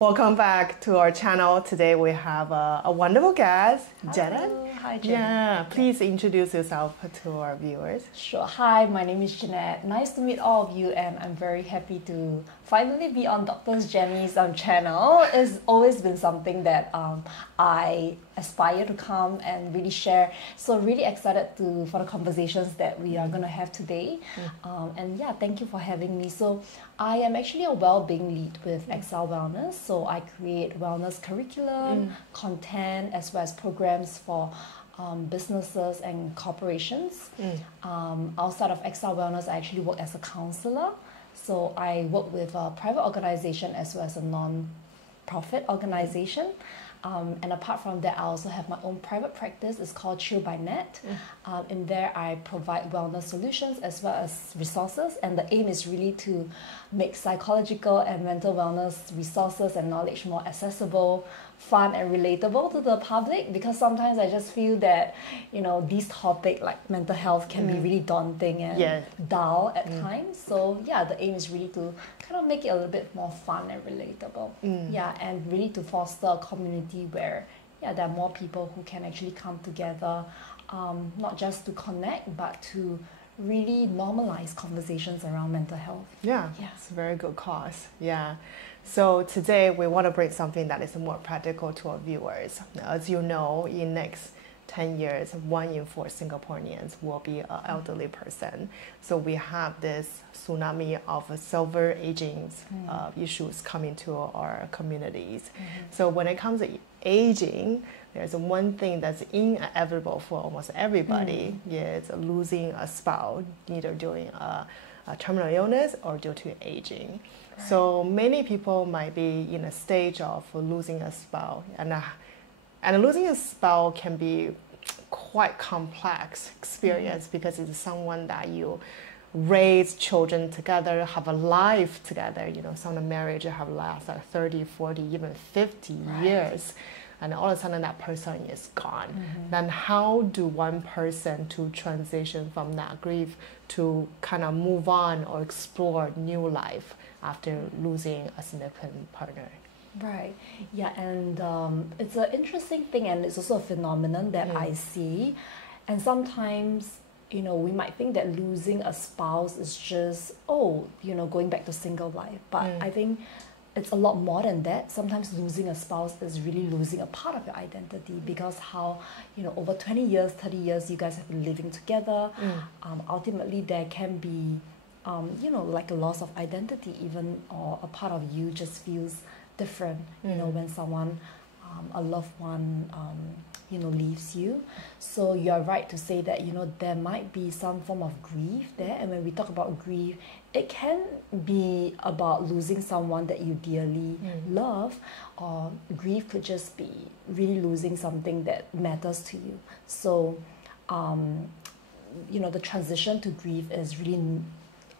Welcome back to our channel. Today we have a wonderful guest, Janet. Hi, Janet. Yeah, please introduce yourself to our viewers. Sure. Hi, my name is Jeanette. Nice to meet all of you, and I'm very happy to finally be on Dr. Jenny's channel. It's always been something that I aspire to come and really share. So really excited for the conversations that we are going to have today. And yeah, thank you for having me. So I am actually a well-being lead with Excel Wellness. So I create wellness curriculum, content, as well as programs for businesses and corporations. Outside of Excel Wellness, I actually work as a counselor. So I work with a private organization as well as a non-profit organization. And apart from that, I also have my own private practice. It's called Chill by Net. In there, I provide wellness solutions as well as resources. And the aim is really to make psychological and mental wellness resources and knowledge more accessible, fun, and relatable to the public. Because sometimes I just feel that, these topics like mental health can be really daunting and dull at times. So yeah, the aim is really to kind of make it a little bit more fun and relatable. Yeah, and really to foster a community where there are more people who can actually come together, not just to connect, but to really normalize conversations around mental health. Yeah, it's a very good cause. Yeah. So today we want to bring something that is more practical to our viewers. As you know, in next 10 years, 1 in 4 Singaporeans will be an elderly person. So we have this tsunami of silver aging issues coming to our communities. So when it comes to aging, there's one thing that's inevitable for almost everybody, is losing a spouse, either during a terminal illness or due to aging. So many people might be in a stage of losing a spouse, and losing a spouse can be quite complex experience because it's someone that you raise children together, have a life together. Some of the marriage have lasted 30, 40, even 50 years. And all of a sudden that person is gone. Then how do one person to transition from that grief to kind of move on or explore new life after losing a significant partner? Right. Yeah, and it's an interesting thing, and it's also a phenomenon that I see. And sometimes, we might think that losing a spouse is just, going back to single life. But I think it's a lot more than that. Sometimes losing a spouse is really losing a part of your identity, because how, over 20 years, 30 years, you guys have been living together. Ultimately, there can be, like a loss of identity even, or a part of you just feels different, when someone, a loved one, leaves you. So you're right to say that, there might be some form of grief there. And when we talk about grief, it can be about losing someone that you dearly love, or grief could just be really losing something that matters to you. So, the transition to grief is really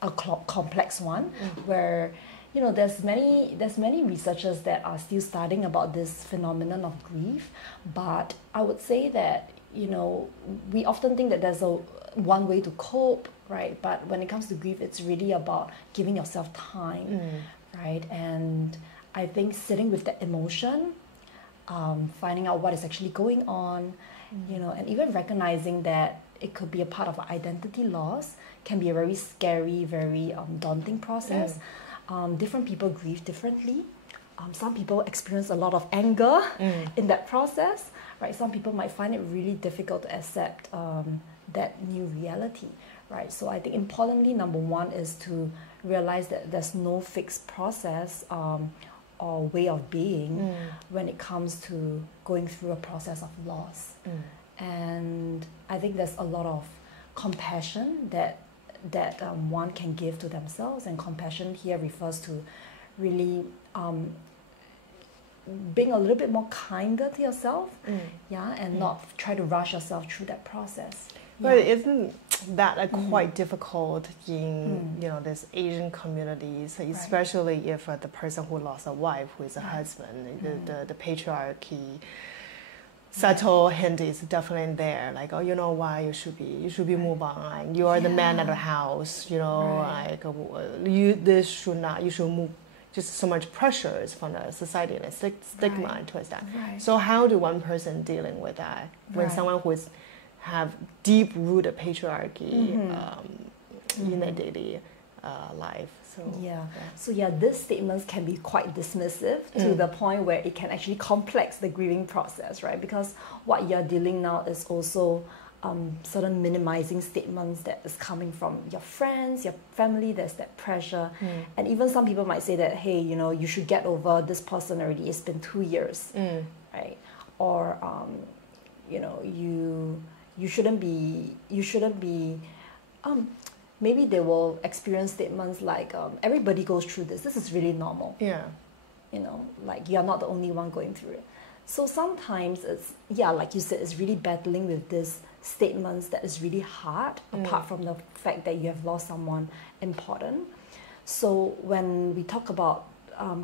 a complex one, where there's many researchers that are still studying about this phenomenon of grief. But I would say that we often think that there's one way to cope, right? But when it comes to grief, it's really about giving yourself time, right? And I think sitting with that emotion, finding out what is actually going on, and even recognizing that it could be a part of identity loss can be a very scary, very daunting process. Different people grieve differently. Some people experience a lot of anger in that process, right? Some people might find it really difficult to accept that new reality, right? So I think importantly, number one is to realize that there's no fixed process or way of being when it comes to going through a process of loss. And I think there's a lot of compassion that one can give to themselves, and compassion here refers to really being a little bit more kinder to yourself, and not try to rush yourself through that process. But isn't that quite difficult in this Asian communities, especially if the person who lost a wife, who is a husband, the patriarchy subtle hint is definitely there, like, oh, you know why you should be move on. You are the man of the house, like you should just so much pressures from the society and stigma towards that. Right. So how do one person dealing with that when someone who is have deep-rooted patriarchy in their daily life? So these statements can be quite dismissive to the point where it can actually complex the grieving process, right? Because what you're dealing now is also certain minimizing statements that is coming from your friends, your family. There's that pressure, and even some people might say that, hey, you know, you should get over this person already. It's been 2 years, right? Or you know, you shouldn't be. Maybe they will experience statements like, everybody goes through this. This is really normal. Yeah. You know, like you're not the only one going through it. So sometimes it's, like you said, it's really battling with these statements that is really hard, apart from the fact that you have lost someone important. So when we talk about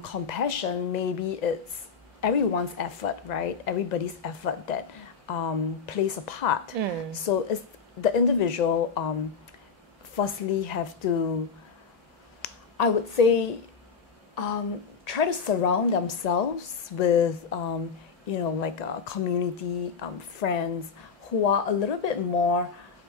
compassion, maybe it's everyone's effort, right? Everybody's effort that plays a part. So it's the individual firstly have to, I would say, try to surround themselves with, you know, like a community, friends who are a little bit more,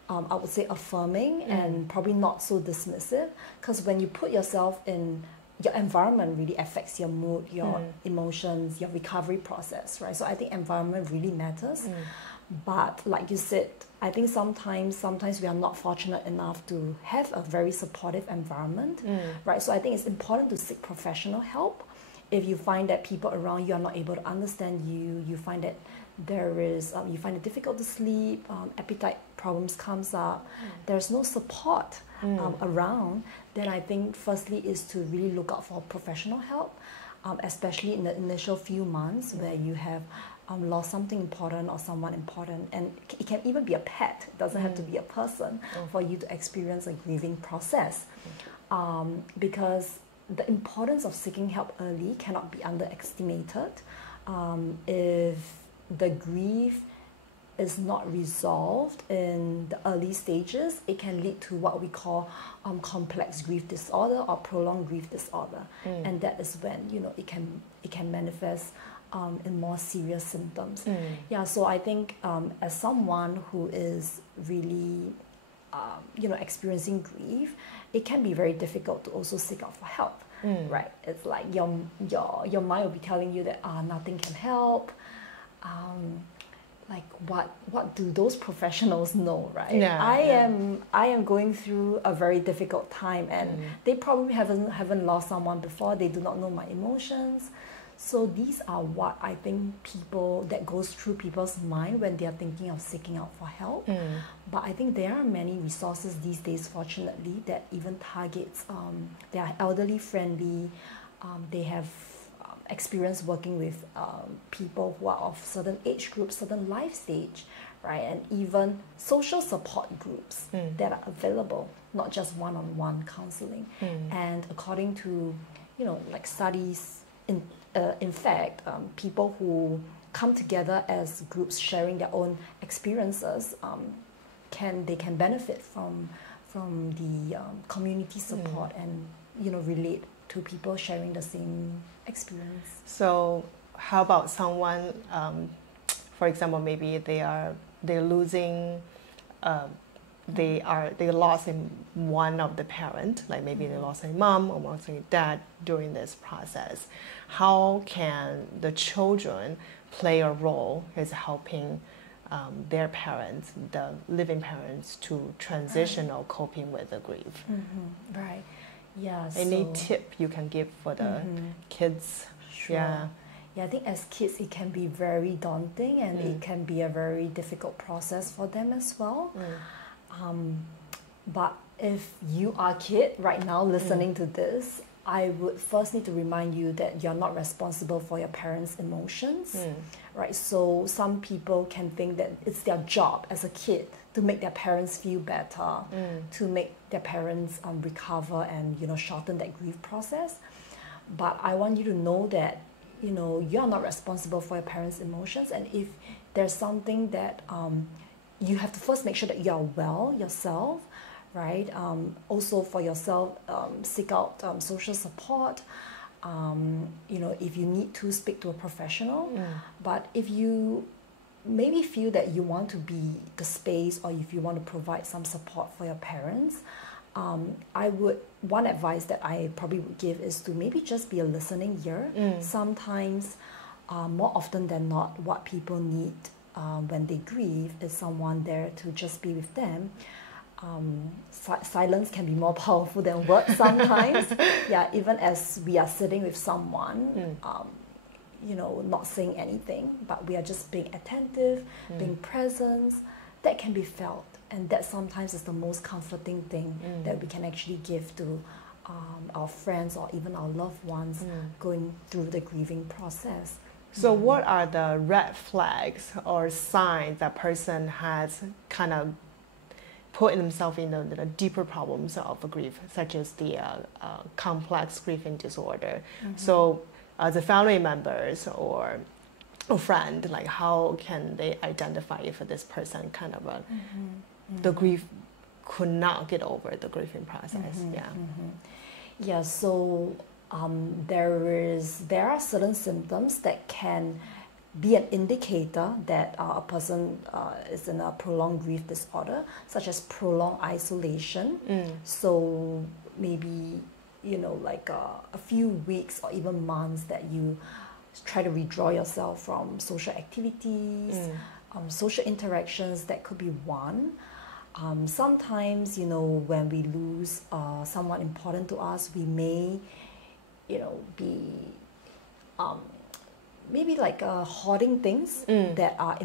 I would say, affirming and probably not so dismissive. Because when you put yourself in, your environment really affects your mood, your emotions, your recovery process, right? So I think environment really matters. But like you said, I think sometimes we are not fortunate enough to have a very supportive environment, right? So I think it's important to seek professional help. If you find that people around you are not able to understand you, you find that there is, you find it difficult to sleep, appetite problems comes up, there's no support around, then I think firstly is to really look out for professional help, especially in the initial few months where you have lost something important or someone important, and it can even be a pet, it doesn't have to be a person, for you to experience a grieving process, because the importance of seeking help early cannot be underestimated. If the grief is not resolved in the early stages, it can lead to what we call complex grief disorder or prolonged grief disorder, and that is when, you know, it can manifest in more serious symptoms. So I think as someone who is really you know, experiencing grief, it can be very difficult to also seek out for help, right? It's like your mind will be telling you that nothing can help. Like what do those professionals know, right? I am going through a very difficult time, and they probably haven't lost someone before. They do not know my emotions. So these are what I think that goes through people's mind when they are thinking of seeking out for help. But I think there are many resources these days, fortunately, that even targets, they are elderly friendly, they have experience working with people who are of certain age groups, certain life stage, right? And even social support groups that are available, not just one-on-one counseling. And according to, you know, like studies, in fact, people who come together as groups sharing their own experiences can benefit from the community support and, you know, relate to people sharing the same experience. So how about someone, for example, maybe they're losing, they lost one of the parent, like maybe they lost a mom or lost a dad during this process. How can the children play a role as helping their parents, the living parents, to transition or coping with the grief? Right. Yeah. Any tip you can give for the kids? Sure. Yeah, I think as kids it can be very daunting, and it can be a very difficult process for them as well. But if you are a kid right now listening to this, I would first need to remind you that you're not responsible for your parents' emotions, right? So some people can think that it's their job as a kid to make their parents feel better, to make their parents recover and, you know, shorten that grief process. But I want you to know that, you know, you're not responsible for your parents' emotions, and if there's something that you have to first make sure that you're well yourself, right? Also for yourself, seek out social support. if you need to speak to a professional. But if you maybe feel that you want to be the space, or if you want to provide some support for your parents, one advice that I probably would give is to maybe just be a listening ear. Sometimes, more often than not, what people need when they grieve is someone there to just be with them. Silence can be more powerful than words sometimes. Yeah, even as we are sitting with someone, not saying anything, but we are just being attentive, being present, that can be felt. And that sometimes is the most comforting thing that we can actually give to our friends or even our loved ones going through the grieving process. So what are the red flags or signs that person has kind of put himself in the deeper problems of grief, such as the complex grieving disorder? So as a family members or a friend, like how can they identify if this person kind of the grief could not get over the grieving process? Yeah, so there are certain symptoms that can be an indicator that a person is in a prolonged grief disorder, such as prolonged isolation. So maybe, like a few weeks or even months that you try to withdraw yourself from social activities, social interactions, that could be one. Sometimes, when we lose someone important to us, we may, be maybe like hoarding things that are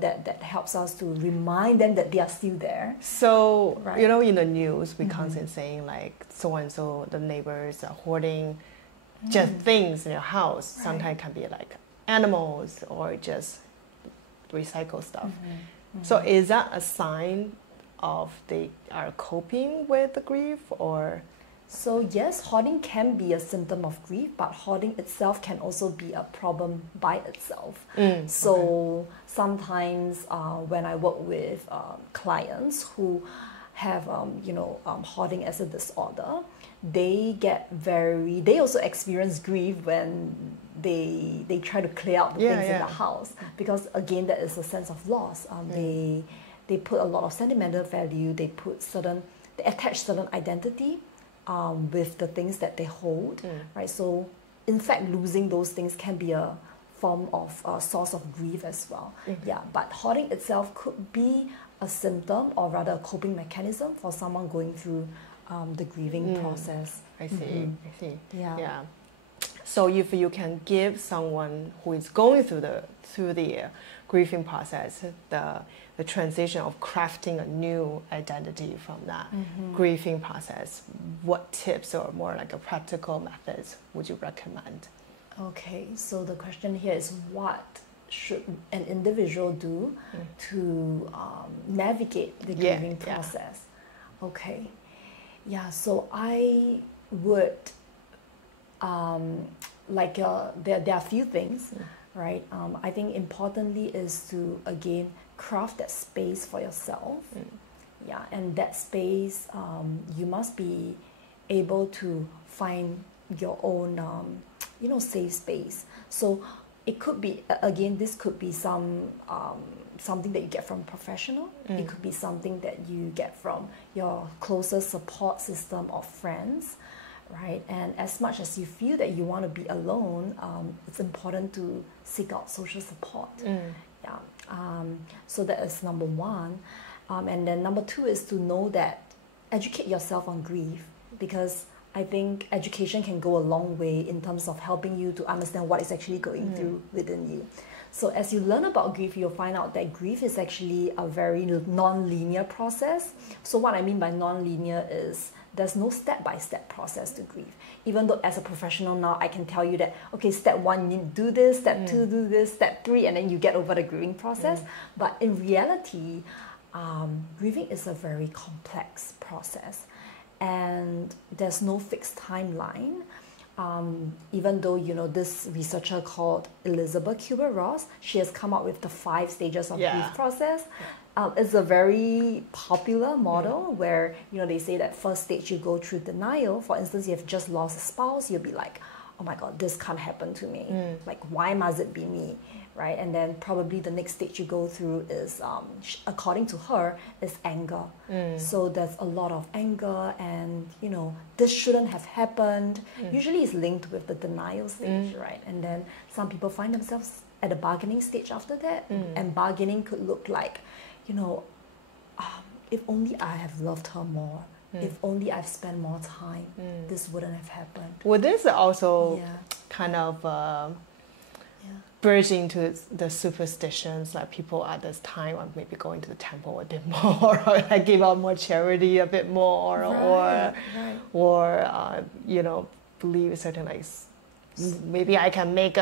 that helps us to remind them that they are still there. So in the news we constantly saying like so and so, the neighbors are hoarding just things in your house. Sometimes it can be like animals or just recycle stuff. So is that a sign of they are coping with the grief? Or so yes, hoarding can be a symptom of grief, but hoarding itself can also be a problem by itself. So sometimes when I work with clients who have hoarding as a disorder, they also experience grief when they try to clear out the things in the house, because again that is a sense of loss. They put a lot of sentimental value, they attach certain identity with the things that they hold, right? So in fact losing those things can be a form of a source of grief as well. But hoarding itself could be a symptom, or rather a coping mechanism for someone going through the grieving process. I see. Yeah. So if you can give someone who is going through the grieving process the transition of crafting a new identity from that grieving process, what tips or more like a practical methods would you recommend? Okay, so the question here is, what should an individual do to navigate the grieving process? Okay, so I would there are a few things, right? I think importantly is to again craft that space for yourself. And that space, you must be able to find your own safe space. So it could be, again, this could be something that you get from a professional. It could be something that you get from your closest support system of friends, right? And as much as you feel that you want to be alone, it's important to seek out social support. So that is number one. And then number two is to know that educate yourself on grief, because I think education can go a long way in terms of helping you to understand what is actually going through within you. So as you learn about grief, you'll find out that grief is actually a very non-linear process. So what I mean by non-linear is there's no step-by-step process to grief. Even though as a professional now, I can tell you that, okay, step one, you do this, step two, do this, step three, and then you get over the grieving process. But in reality, grieving is a very complex process, and there's no fixed timeline. Even though, this researcher called Elizabeth Kubler-Ross, she has come up with the 5 stages of grief process. It's a very popular model where, they say that first stage you go through denial. For instance, you have just lost a spouse, you'll be like, oh my God, this can't happen to me. Like, why must it be me, right? And then probably the next stage you go through is, according to her, is anger. So there's a lot of anger and, you know, this shouldn't have happened. Usually it's linked with the denial stage, right? And then some people find themselves at the bargaining stage after that. And bargaining could look like, you know, if only I have loved her more. If only I've spent more time, this wouldn't have happened. Well, this also kind of verging to the superstitions, like people at this time are maybe going to the temple a bit more, or like give out more charity a bit more, or you know, believe certain like maybe I can make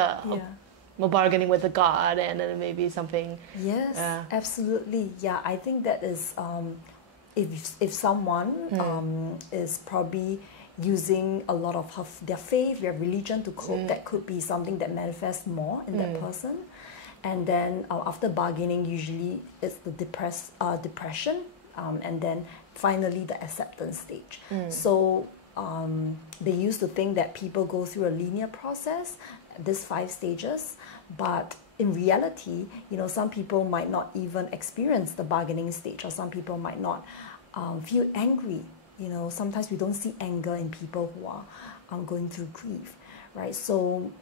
more bargaining with the God, and then maybe something. Yes, absolutely. Yeah, I think that is. If someone is probably using a lot of their faith, their religion to cope, that could be something that manifests more in that person. And then after bargaining, usually it's the depression, and then finally the acceptance stage. So they used to think that people go through a linear process, these 5 stages, but in reality, you know, some people might not even experience the bargaining stage, or some people might not feel angry. You know, sometimes we don't see anger in people who are going through grief, right? So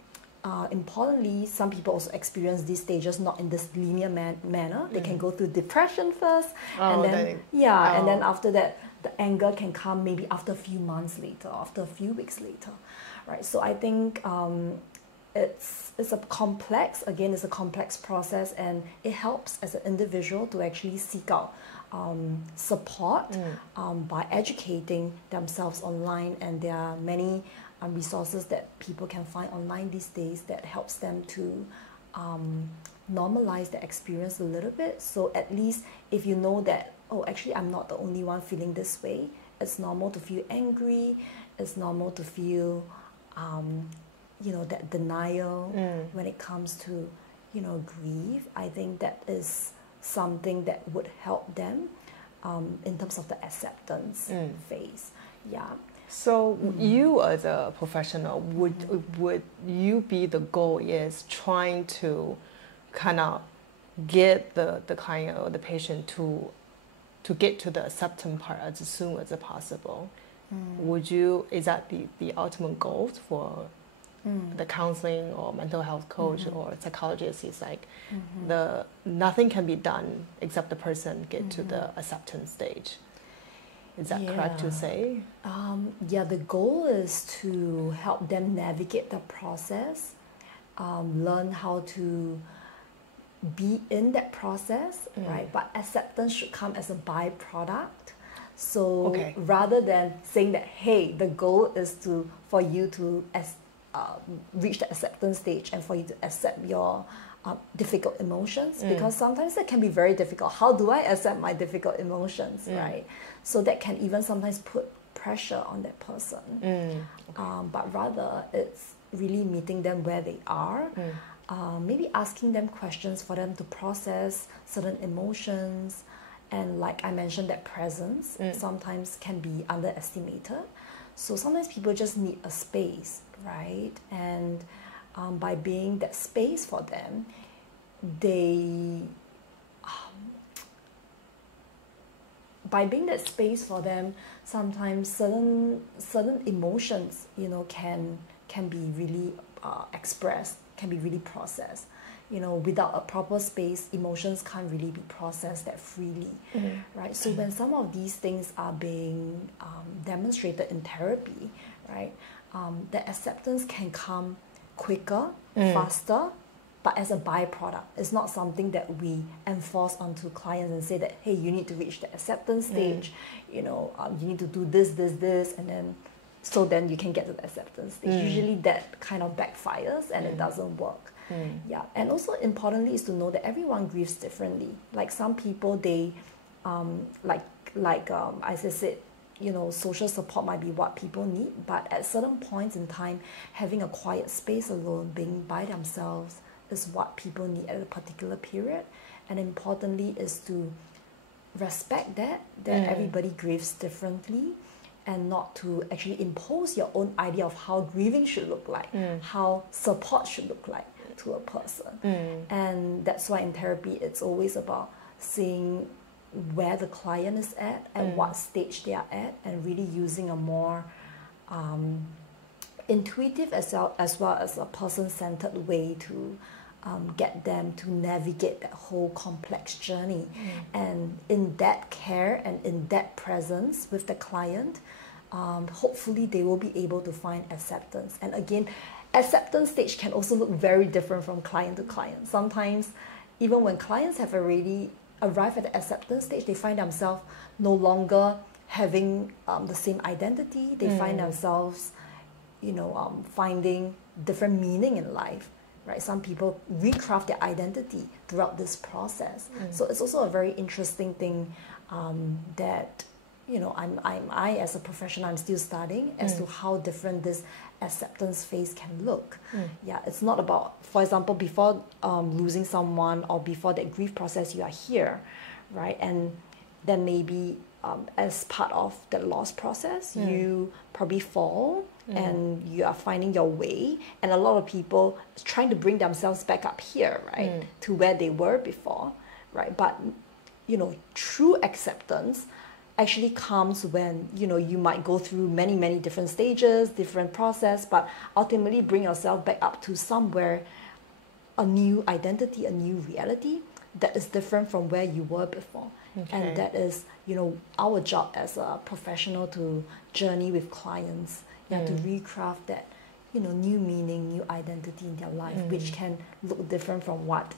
importantly, some people also experience these stages not in this linear manner. They can go through depression first, and then and then after that, the anger can come maybe after a few months later, after a few weeks later, right? So I think it's a complex process, and it helps as an individual to actually seek out support by educating themselves online. And there are many resources that people can find online these days that helps them to normalize the experience a little bit. So at least if you know that, oh, actually I'm not the only one feeling this way, it's normal to feel angry, it's normal to feel you know, that denial when it comes to, you know, grief. I think that is something that would help them in terms of the acceptance phase. Yeah. So you as a professional, would you be, the goal is trying to kind of get the client or the patient to get to the acceptance part as soon as possible? Is that the ultimate goal for the counseling or mental health coach or psychologist? Is like nothing can be done except the person get to the acceptance stage. Is that correct to say? Yeah, the goal is to help them navigate the process, learn how to be in that process, right? But acceptance should come as a byproduct. So rather than saying that, hey, the goal is for you to reach the acceptance stage and for you to accept your difficult emotions, because sometimes that can be very difficult. How do I accept my difficult emotions, right? So that can even sometimes put pressure on that person. But rather, it's really meeting them where they are, maybe asking them questions for them to process certain emotions. And like I mentioned, that presence sometimes can be underestimated. So sometimes people just need a space, right? And by being that space for them, sometimes certain emotions, you know, can be really expressed, can be really processed. You know, without a proper space, emotions can't really be processed that freely, right? So when some of these things are being demonstrated in therapy, right, the acceptance can come quicker, faster, but as a byproduct. It's not something that we enforce onto clients and say that, hey, you need to reach the acceptance stage, you know, you need to do this, and then you can get to the acceptance stage. Usually that kind of backfires and it doesn't work. Yeah, and also importantly is to know that everyone grieves differently. Like some people, they, as I said, you know, social support might be what people need, but at certain points in time, having a quiet space alone, being by themselves, is what people need at a particular period. And importantly is to respect that everybody grieves differently, and not to actually impose your own idea of how grieving should look like, how support should look like to a person. And that's why in therapy it's always about seeing where the client is at what stage they are at, and really using a more intuitive as well as a person-centered way to get them to navigate that whole complex journey. And in that care and in that presence with the client, hopefully they will be able to find acceptance. And again, acceptance stage can also look very different from client to client. Sometimes even when clients have already arrived at the acceptance stage, they find themselves no longer having the same identity. They find themselves, finding different meaning in life. Right, some people recraft their identity throughout this process. So it's also a very interesting thing that I as a professional, I'm still studying as to how different this acceptance phase can look. Yeah, it's not about, for example, before losing someone or before that grief process, you are here, right? And then maybe as part of the loss process, you probably fall and you are finding your way. And a lot of people trying to bring themselves back up here, right, to where they were before, right? But, true acceptance actually comes when, you might go through many, many different stages, different process, but ultimately bring yourself back up to somewhere, a new identity, a new reality that is different from where you were before. And that is, our job as a professional to journey with clients, to recraft that, new meaning, new identity in their life, which can look different from what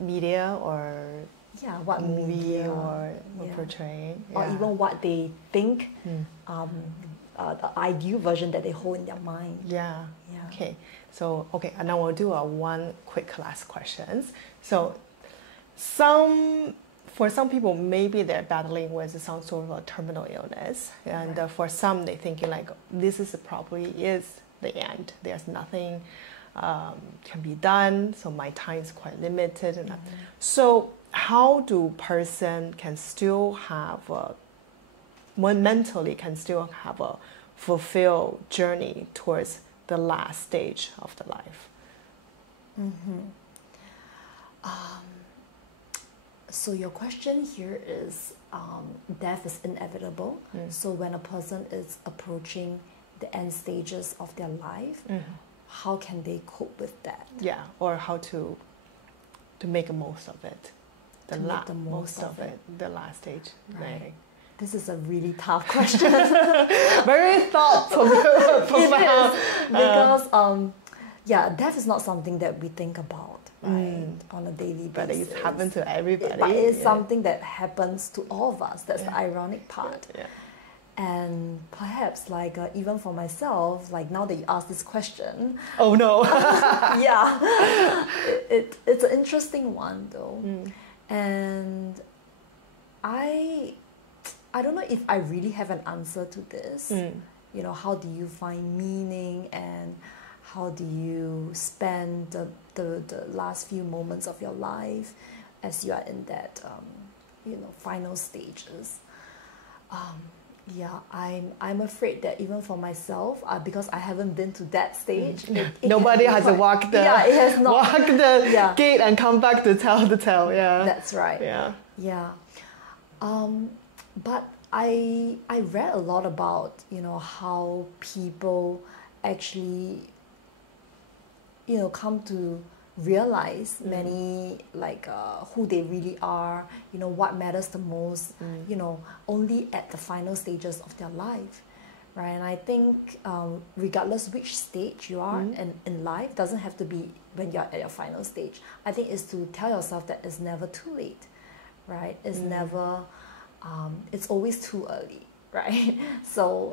media or what movie media or portraying, or even what they think, the ideal version that they hold in their mind. Okay, so and now we'll do one quick last questions. So for some people, maybe they're battling with some sort of a terminal illness, and for some, they're thinking like, this is probably the end. There's nothing can be done, so my time is quite limited. So how do person can still have mentally can still have a fulfilled journey towards the last stage of the life? So your question here is, death is inevitable. So when a person is approaching the end stages of their life, how can they cope with that? Yeah, or how to make the most of it. The most of it, the last stage. Right. This is a really tough question. Very thoughtful. Because death is not something that we think about, right, on a daily basis. But it happens to everybody. But it's something that happens to all of us. That's the ironic part. And perhaps, like, even for myself, like, now that you ask this question... Oh, no. It's an interesting one, though. And I don't know if I really have an answer to this. How do you find meaning, and how do you spend the last few moments of your life as you are in that, final stages? I'm afraid that even for myself, because I haven't been to that stage, nobody has to walk the gate and come back to tell the tale. That's right. But I read a lot about how people actually come to realize many, like, who they really are, what matters the most, only at the final stages of their life, right? And I think regardless which stage you are in life, doesn't have to be when you're at your final stage. I think it's to tell yourself that it's never too late, right? It's never, it's always too early, right? So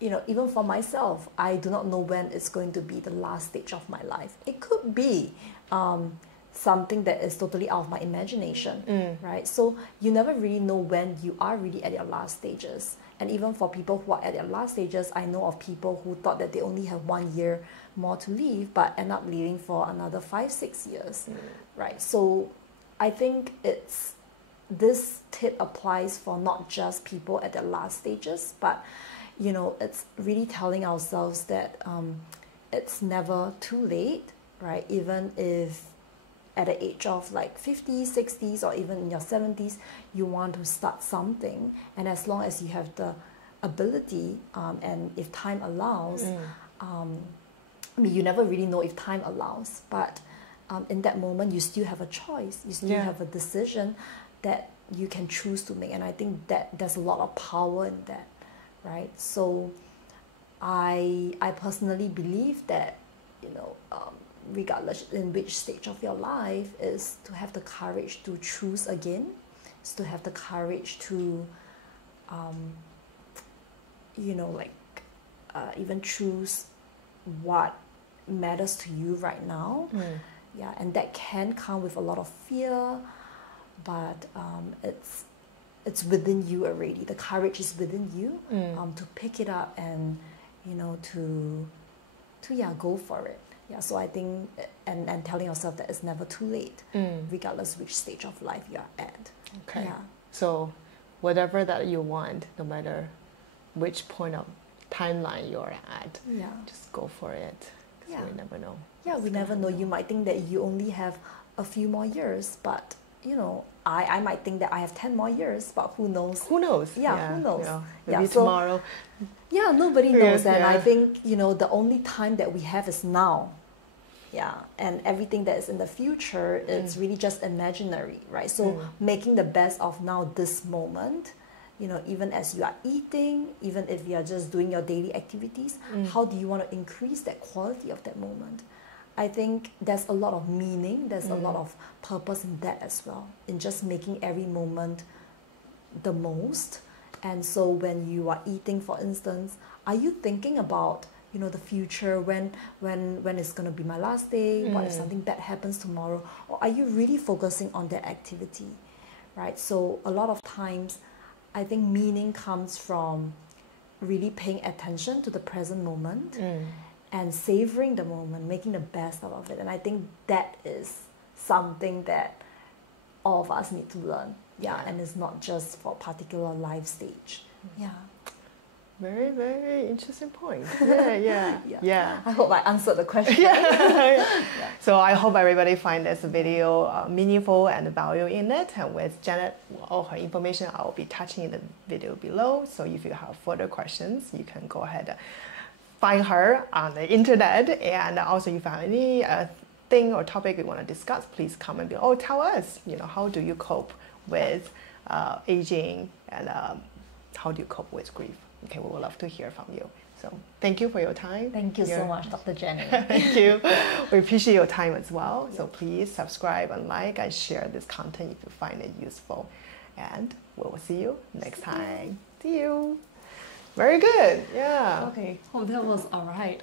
even for myself, I do not know when it's going to be the last stage of my life. It could be something that is totally out of my imagination, right? So you never really know when you are really at your last stages. And even for people who are at their last stages, I know of people who thought that they only have 1 year more to live, but end up living for another 5-6 years, right? So I think it's this tip applies for not just people at the last stages, but it's really telling ourselves that it's never too late, right? Even if at the age of like 50s, 60s, or even in your 70s, you want to start something, and as long as you have the ability, and if time allows, you never really know if time allows, but in that moment you still have a choice, you still have a decision that you can choose to make, and I think that there's a lot of power in that, right? So I personally believe that regardless in which stage of your life, is to have the courage to choose again, is to have the courage to even choose what matters to you right now. And that can come with a lot of fear, but it's within you already. The courage is within you, to pick it up and to go for it. So I think, and telling yourself that it's never too late, regardless which stage of life you're at. Okay. So whatever that you want, no matter which point of timeline you're at, just go for it. Because we never know. We never know. You might think that you only have a few more years, but I might think that I have 10 more years, but who knows? Who knows? Who knows? Maybe tomorrow. Nobody knows. And I think, the only time that we have is now. And everything that is in the future, it's really just imaginary, right? So making the best of now, this moment, even as you are eating, even if you are just doing your daily activities, how do you want to increase that quality of that moment? I think there's a lot of meaning, there's a lot of purpose in that as well, in just making every moment the most. And so when you are eating, for instance, are you thinking about the future, when it's going to be my last day, what if something bad happens tomorrow, or are you really focusing on that activity, right? So a lot of times I think meaning comes from really paying attention to the present moment and savoring the moment, making the best out of it. And I think that is something that all of us need to learn, and it's not just for a particular life stage. Very, very interesting point. Yeah. I hope I answered the question. So I hope everybody find this video meaningful and value in it. And with Janet, all her information I will be touching in the video below. So if you have further questions, you can go ahead and find her on the internet. And also if you have any thing or topic you want to discuss, please comment below. Or tell us, how do you cope with aging, and how do you cope with grief? Okay, we would love to hear from you. So thank you for your time. Thank you so much, Dr. Jenny. Thank you. We appreciate your time as well. So please subscribe and like and share this content if you find it useful. And we will see you next time. See you. Very good. Yeah. Okay. Hope that was all right.